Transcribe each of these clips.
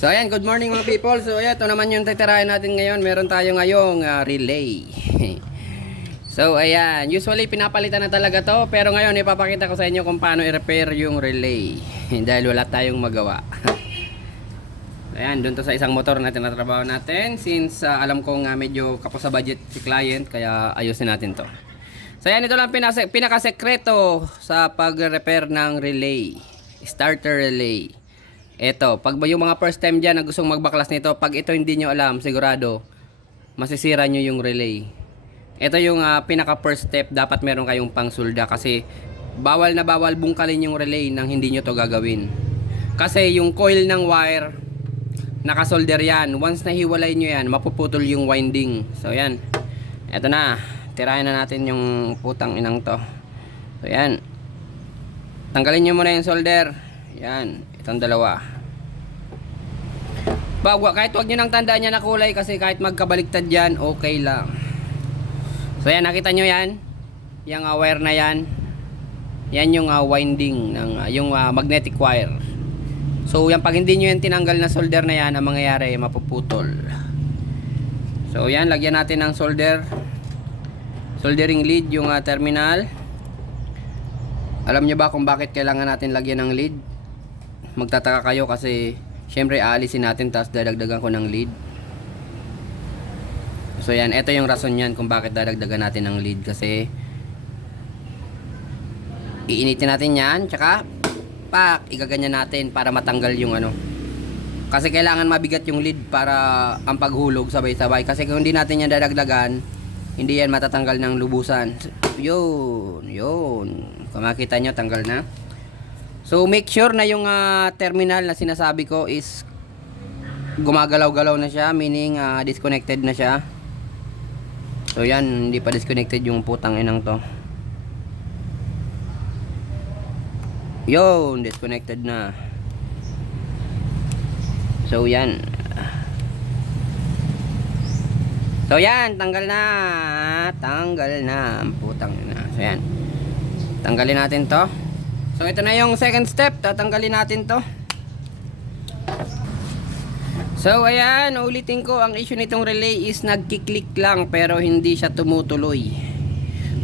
So ayan, good morning mga people. So ayan, ito naman yung titirahin natin ngayon. Meron tayo ngayong relay. So ayan, usually pinapalitan na talaga to. Pero ngayon ipapakita ko sa inyo kung paano i-repair yung relay. Dahil wala tayong magawa. Ayan, doon to sa isang motor na tinatrabaho natin. Since alam kong medyo kapos sa budget si client, kaya ayusin natin to. So ayan, ito lang pinakasekreto sa pag-repair ng relay. Starter relay. Ito, pag yung mga first time dyan na gustong magbaklas nito, pag ito hindi nyo alam, sigurado, masisira nyo yung relay. Ito yung pinaka first step, dapat meron kayong pangsulda kasi bawal na bawal bungkalin yung relay nang hindi nyo to gagawin. Kasi yung coil ng wire, nakasolder yan. Once na hiwalay nyo yan, mapuputol yung winding. So yan, ito na, tirahin na natin yung putang inang to. So yan, tanggalin nyo muna yung solder. Yan, itong dalawa. Kahit wag nyo nang tandaan yan na kulay kasi kahit magkabaliktad yan, okay lang. So yan, nakita nyo yan? Yung wire na yan. Yan yung winding ng yung magnetic wire. So yan, pag hindi nyo yan tinanggal na solder na yan, ang mangyayari, mapuputol. So yan, lagyan natin ng solder. Soldering lead yung terminal. Alam nyo ba kung bakit kailangan natin lagyan ng lead? Magtataka kayo kasi syempre aalisin natin tapos dadagdagan ko ng lead. So yan, ito yung rason yan kung bakit dadagdagan natin ng lead kasi iinitin natin yan tsaka igaganyan natin para matanggal yung kasi kailangan mabigat yung lead para ang paghulog sabay-sabay kasi kung hindi natin yan dadagdagan hindi yan matatanggal ng lubusan. Yun kung makita nyo tanggal na. So make sure na yung terminal na sinasabi ko is gumagalaw-galaw na siya, meaning disconnected na siya. So yan, hindi pa disconnected yung putang inang to. Yun, disconnected na. So yan. So yan, tanggal na. Tanggal na ang putang ina. So yan. Tanggalin natin to. So ito na yung second step, tatanggalin natin to. So ayan, ulitin ko, ang issue nitong relay is nagkiklik lang pero hindi siya tumutuloy.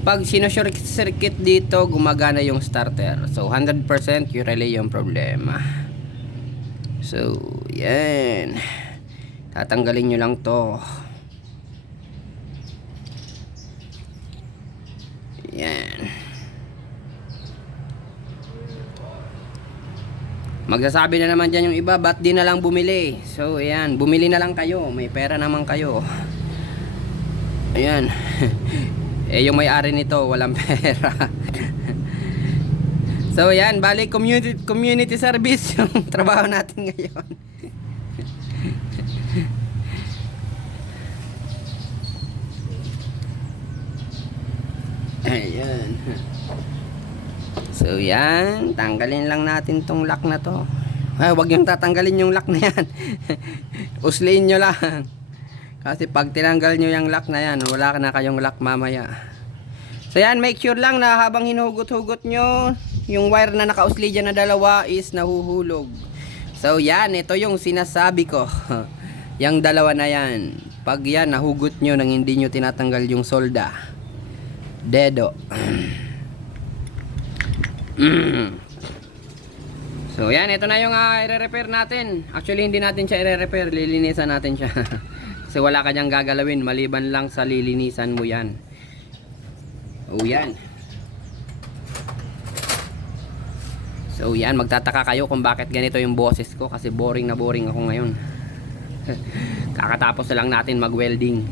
Pag sino-circuit dito, gumagana yung starter. So 100% yung relay yung problema. So yan, tatanggalin nyo lang to. Yan. Magsasabi na naman dyan yung iba, ba't di na lang bumili? So ayan, bumili na lang kayo, may pera naman kayo. Ayan. Yung may-ari nito walang pera. So ayan, balik community service yung trabaho natin ngayon. Ayan. So yan, tanggalin lang natin tong lock na to. Wag yung tatanggalin yung lock na yan. Uslain nyo lang. Kasi pag tinanggal nyo yung lock na yan, wala na kayong lock mamaya. So yan, make sure lang na habang hinuhugot-hugot nyo, yung wire na naka-usli dyan na dalawa is nahuhulog. So yan, ito yung sinasabi ko. Yung dalawa na yan, pag yan nahugot nyo nang hindi nyo tinatanggal yung solda, dedo. So yan, ito na yung i-repair natin. Actually hindi natin siya i-repair, lilinisan natin siya. Kasi wala ka diyang gagalawin maliban lang sa lilinisan mo yan. Oh yan. So yan, magtataka kayo kung bakit ganito yung boses ko. Kasi boring na boring ako ngayon. Kakatapos na lang natin mag-welding.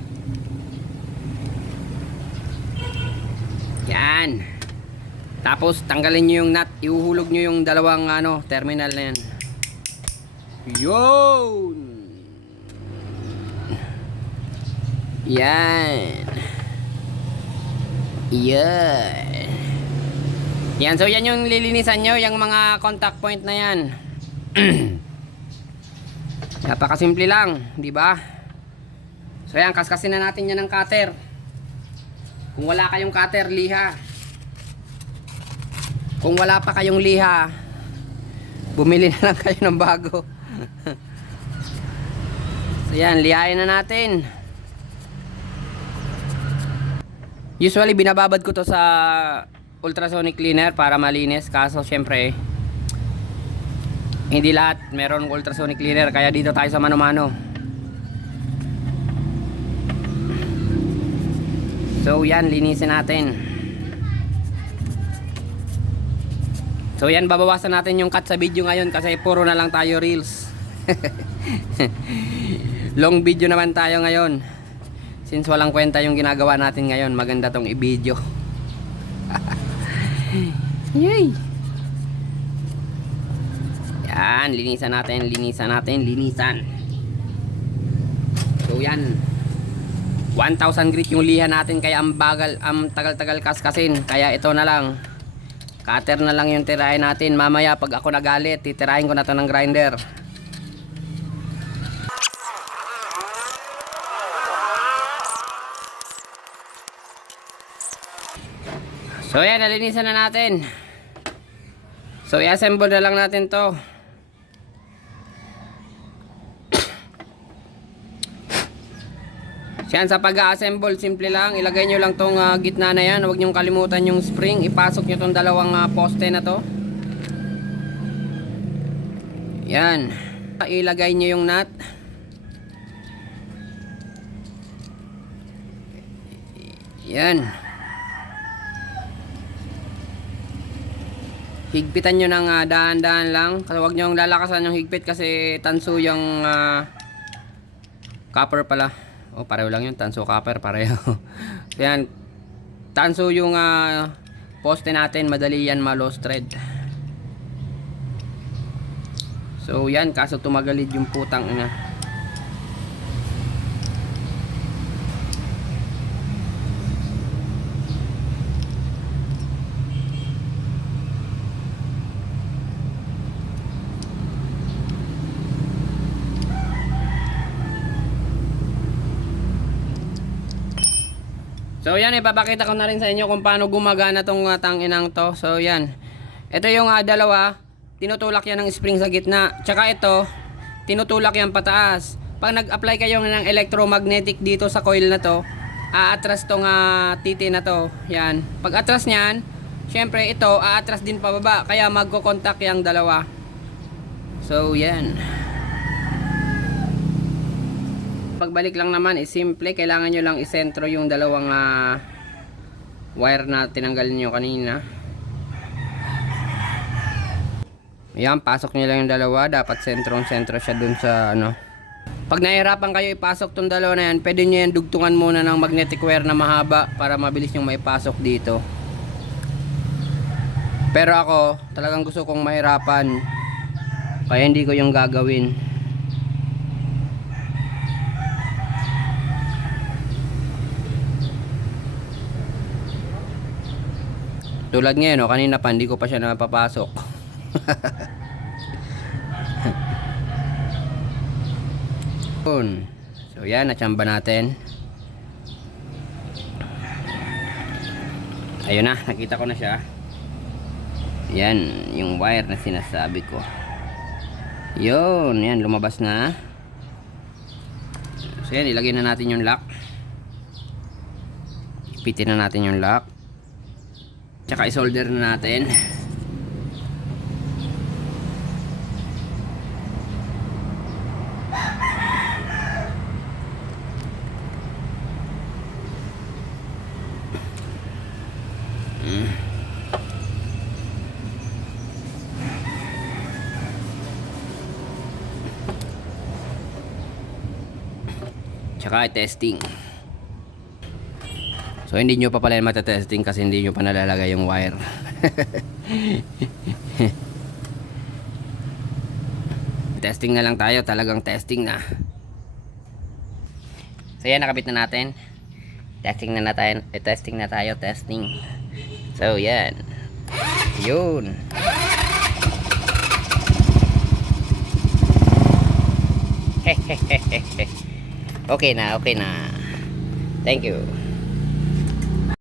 Yan. Tapos tanggalin nyo yung nut, ihuhulog nyo yung dalawang terminal na yan. Yun! Yan. Yan. Yan, so yan yung lilinisan nyo, yung mga contact point na yan. Napakasimple lang, di ba? So yan, kaskasin na natin yan ng cutter. Kung wala kayong cutter, liha. Kung wala pa kayong liha, bumili na lang kayo ng bago. Ayan, liyain na natin. Usually binababad ko to sa ultrasonic cleaner para malinis, kaso syempre hindi lahat meron ultrasonic cleaner, kaya dito tayo sa mano-mano. So yan, linisin natin. So yan, babawasan natin yung cut sa video ngayon kasi puro na lang tayo reels. Long video naman tayo ngayon. Since walang kwenta yung ginagawa natin ngayon, maganda tong i-video. Yay! Yan, linisan natin. So yan, 1,000 grit yung liha natin, kaya ang bagal, ang tagal-tagal kaskasin. Kaya ito na lang, cutter na lang yung tirahin natin. Mamaya pag ako nagalit, titirahin ko na to ng grinder. So yan, nalinisan na natin. So i-assemble na lang natin to. Yan, sa pag-assemble, simple lang. Ilagay nyo lang tong gitna na yan. Huwag nyo kalimutan yung spring. Ipasok nyo tong dalawang poste na to. Yan. Ilagay nyo yung nut. Yan. Higpitan nyo ng dahan-dahan lang. Kasi huwag nyo lalakasan yung higpit kasi tanso yung copper pala. O, pareho lang yun. Tanso, copper, pareho. Yan. Tanso yung poste natin. Madali yan ma-lost thread. So, yan. Kaso tumagalid yung putang ina. So yan, ipapakita ko na rin sa inyo kung paano gumagana tong tanginang to. So yan, ito yung dalawa, tinutulak yan ng spring sa gitna. Tsaka ito, tinutulak yan pataas. Pag nag-apply kayo ng electromagnetic dito sa coil na to, aatras tong titi na to. Yan, pag atras nyan, syempre ito, aatras din pababa. Kaya magko-contact yung dalawa. So yan. Pagbalik lang naman is simple, kailangan nyo lang isentro yung dalawang wire na tinanggal nyo kanina. Ayan, pasok nyo lang yung dalawa. Dapat sentro siya dun sa ano. Pag nahihirapan kayo ipasok tong dalawa na yan, pwede nyo yan dugtungan muna ng magnetic wire na mahaba para mabilis nyo maipasok dito. Pero ako, talagang gusto kong mahirapan, kaya hindi ko yung gagawin. Tulad ngayon, no, kanina pa hindi ko pa siya napapasok. So yan, natsamba natin. Ayun na, nakita ko na siya. Yan, yung wire na sinasabi ko. Yun, yan, lumabas na. So yan, ilagay na natin yung lock. Pitin na natin yung lock. Tsaka isolder na natin. Tsaka testing. So hindi nyo pa pala matetesting kasi hindi nyo pa nalalagay yung wire. Testing na lang tayo, talagang testing na. So yan, nakabit na natin. Testing na tayo, testing. So yan. Yun. Okay na. Thank you.